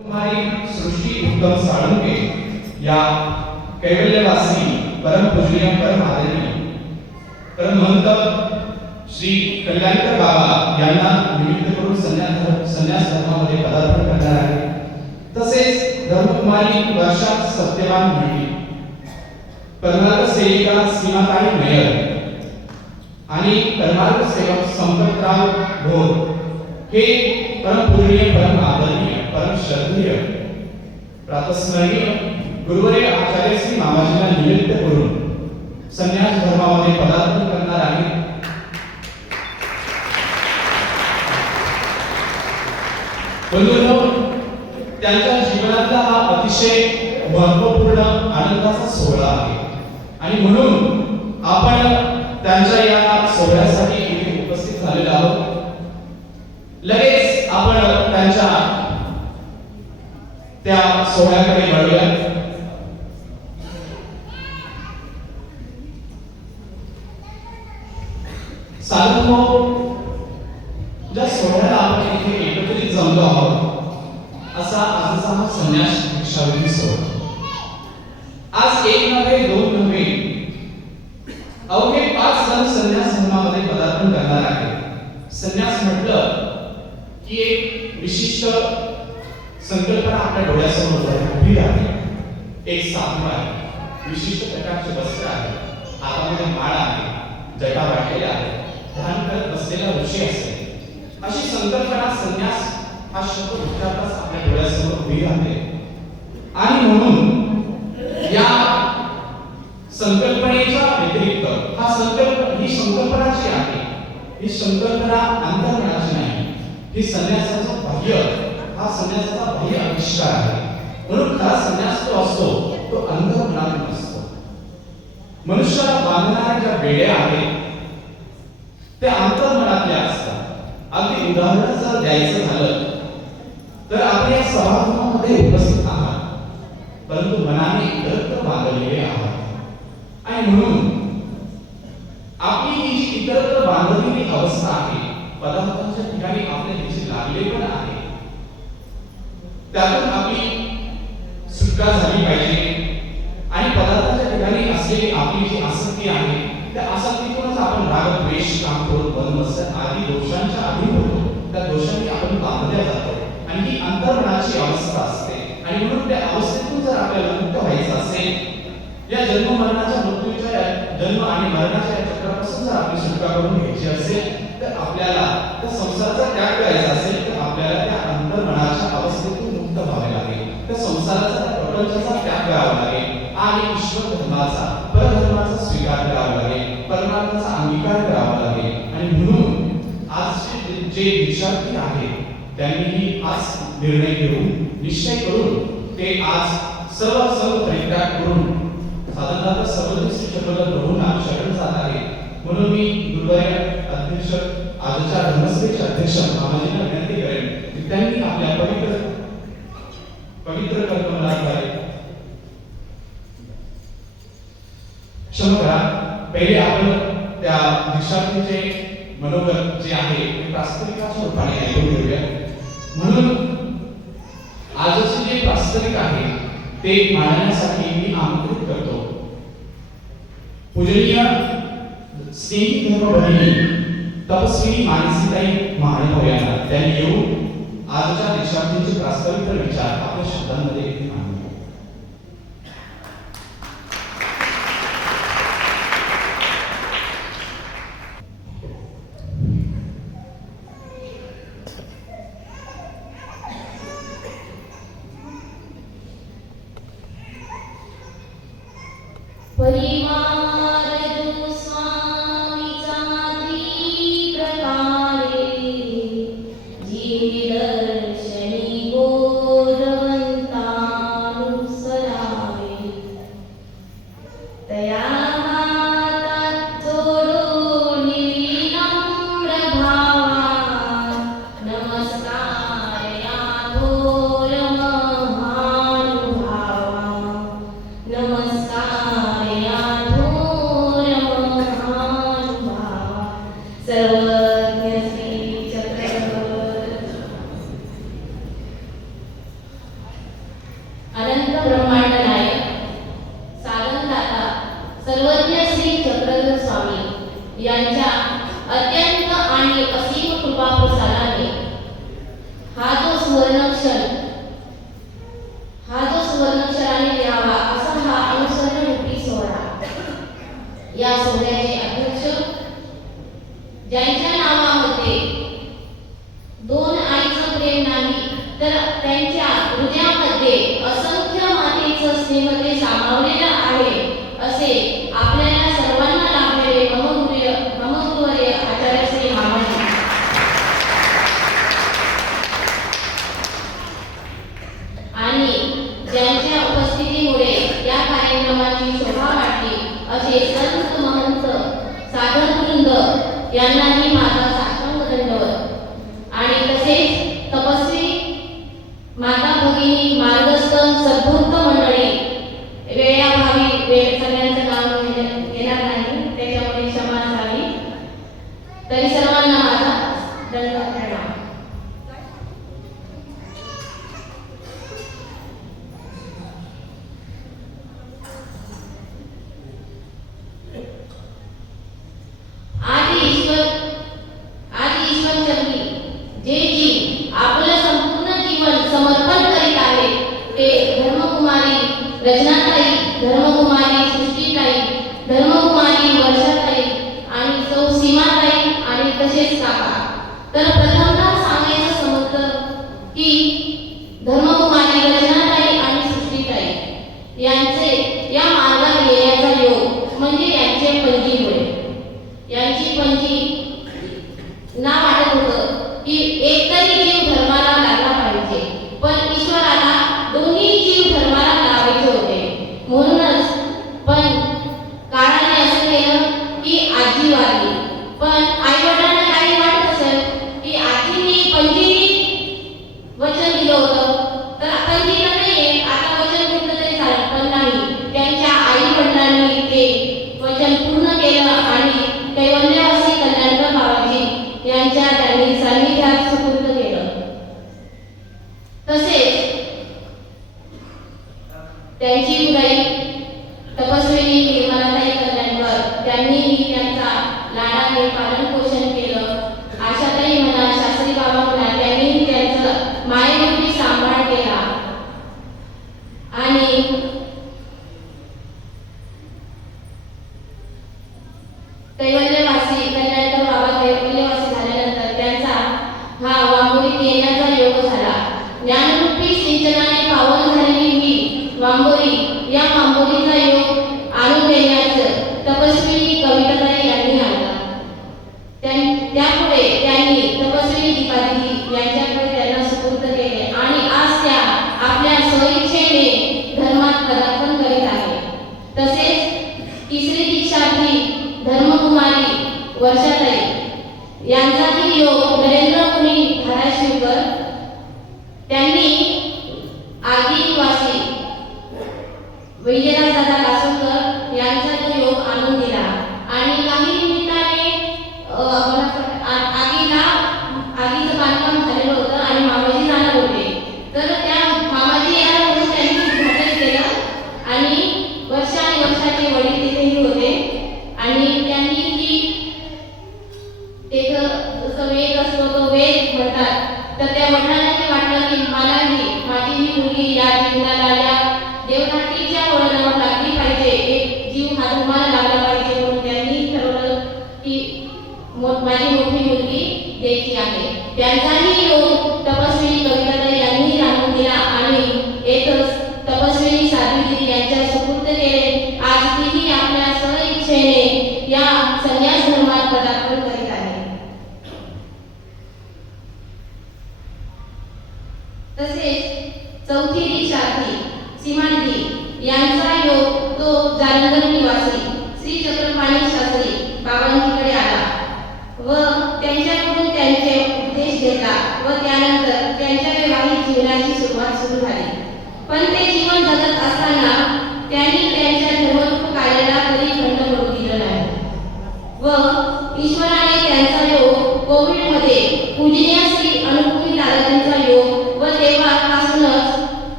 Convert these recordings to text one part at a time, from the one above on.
कुमारी सृष्टी उत्तम साळुंके या कैवल्यवासी परमपूजनीय परम आदरणीय परमहंत श्री कल्याणकर बाबा यांना निमित्त करून संन्यास संन्यास धर्मामध्ये पदार्पण करणार आहे. तसेच धर्मकुमारी वर्षा सत्यवान भंडी कर्नाटक सेविका सीमाताई मेयर आणि कर्नाटक सेवक संपतराव भोर हे परमपूजनीय परम आदरणीय परम श्रद्धेय प्रातस्मरणीय गुरुवरे आचार्य श्री मामाजींना निमित्त करून संन्यास धर्मामध्ये पदार्पण करणार आहे. बंधूंनो त्यांच्या जीवनातला हा अतिशय महत्त्वपूर्ण आनंदाचा सोहळा आहे. आणि म्हणून आपण त्यांच्या या सोहळ्यासाठी इथे उपस्थित झालेलो आहोत. त्या सोहळ्याकडे वळूया साधनो ज्या सोहळ्याला आपण एकत्रित जमलो आहोत असा आजचा हा संन्यास दीक्षाविधी सोहळा आज एक नव्हे दोन संकल्पना आपल्या डोळ्यासमोर उभी राहते. एक साधू आहे विशिष्ट प्रकारचे वस्त्र आहे. हातामध्ये माळ आहे. जटा वाटलेल्या आहे. ध्यान करत बसलेला ऋषी असेल. अशी संकल्पना संन्यास हा शब्द उच्चारताच आपल्या डोळ्यासमोर उभी राहते. आणि म्हणून या संकल्पनेच्या व्यतिरिक्त हा संकल्प ही संकल्पना जी आहे. ही संकल्पना अंतर्मनाची नाही. ही संन्यासाचं भाग्य हा संन्यासाचा बाह्य आविष्कार आहे. म्हणून खरा संन्यास तो असतो तो अंतर्मनातून नसतो. मनुष्याला बांधणाऱ्या ज्या बेड्या आहेत त्या अंतर्मनातल्या असतात. अगदी उदाहरण जर द्यायचं झालं तर आपण या सभागृहामध्ये उपस्थित आहात. परंतु मनाने इतरत्र बांधलेले आहात. आणि म्हणून आपली ही जी इतरत्र बांधलेली अवस्था आहे पदार्थांच्या ठिकाणी आपल्या जी लागले पण आहे. त्यातून आपली सुटका झाली पाहिजे. आणि पदार्थाच्या ठिकाणी असलेली आपली जी आसक्ती आहे त्या आसक्तीतूनच आपण राग द्वेष काम करून बंधमत्सर आदी दोषांच्या अधीन होतो त्या दोषांनी आपण बांधल्या जातो. आणि ही अंतर्मनाची अवस्था असते. आणि म्हणून त्या अवस्थेतून जर आपल्याला मुक्त व्हायचं असेल या जन्म मरणाच्या मृत्यूच्या जन्म आणि मरणाच्या या चक्रापासून जर आपली सुटका करून घ्यायची असेल तर आपल्याला त्या संसाराचा त्याग करायचा असेल तर आपल्याला त्या अंतर्मनाच्या अवस्थेतून मुक्त व्हावे लागेल त्या संसाराचा प्रपंचाचा त्याग करावा लागेल आणि ईश्वर धर्माचा परधर्माचा स्वीकार करावा लागेल परमार्थाचा अंगीकार करावा लागेल आणि म्हणून आजचे जे विचारती आहेत त्यांनीही आज निर्णय घेऊन निश्चय करून ते आज सर्व सर्व परित्याग करून साधारणतः सर्व श्री शपथ प्रभूंना शरण जात आहे म्हणून मी गुरुवारी अध्यक्ष आजच्या धर्मसभेचे अध्यक्ष मामाजींना विनंती करेन की त्यांनी आपल्या पवित्र पवित्र कल्पनाद्वारे क्षमा पहिले आपण त्या दीक्षार्थीचे मनोगत जे आहे ते प्रास्तविका स्वरूपाने ऐकून घेऊया. म्हणून आजचे जे प्रास्तविक आहे ते मांडण्यासाठी मी आमंत्रित करतो. पूजनीय स्नेही धर्म भगिनी तपस्विनी मानसीताई महादेव यांना त्यांनी येऊन आजच्या दीक्षार्थींचे प्रास्ताविक विचार आपल्या शब्दांमध्ये इथे develop certain वाढली पण आई वडिलांना काही वाटत असेल की वचन दिलं होतं. तर आता वचन घेतलं तरी चालेल पण नाही. त्यांच्या आई वडिलांनी ते वचन पूर्ण केलं आणि कैवल्यवासी कल्याणकर बाबाजी यांच्या त्यांनी सानिध्यात केलं. तसेच त्यांची मुलाई దయలే आणून दिला. आणि काही निमित्ताने आगीला आगीचं बांधकाम झालेलं होतं आणि मामाजी जाणार होते. तर त्या मामाजी या त्यांनी उद्घाटन केलं आणि वर्षाने वर्षाचे वडील तिथेही होते. आणि त्यांनी ती एक जसं वेग असतो तो वेग म्हणतात. तर त्या वडिलांना वाटलं की मला ही माझी ही मुलगी या जीवनाला चौथी दीक्षार्थी सीमांती यांचा योग तो जालंधर निवासी श्री चक्रपाणी शास्त्री बाबांकडे आला व त्यांच्याकडून त्यांचे उपदेश घेतला व त्यानंतर त्यांच्या वैवाहिक जीवनाची सुरुवात सुरू झाली. पण ते जीवन जगत असताना त्यांनी त्यांच्या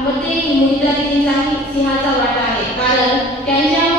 मध्ये हिंदुस्थानी सिंहाचा वाटा आहे. कारण त्यांच्या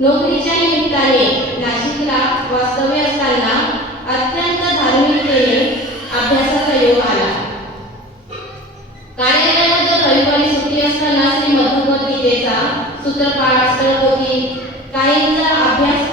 नोकरीच्या निमित्ताने नाशिकला वास्तव्य असताना अत्यंत धार्मिकतेने अभ्यासाचा योग आला. कार्यालयामध्ये रविवारी सुट्टी असताना श्री मधुमतीचा सूत्रपाठ सळकोटी काहींचा अभ्यास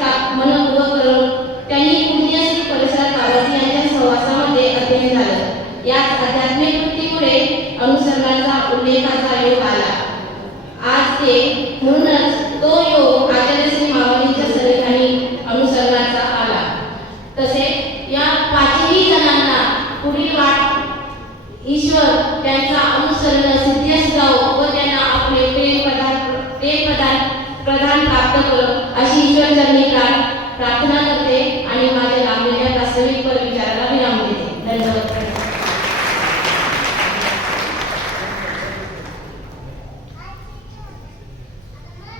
त्यांचा अनुसरण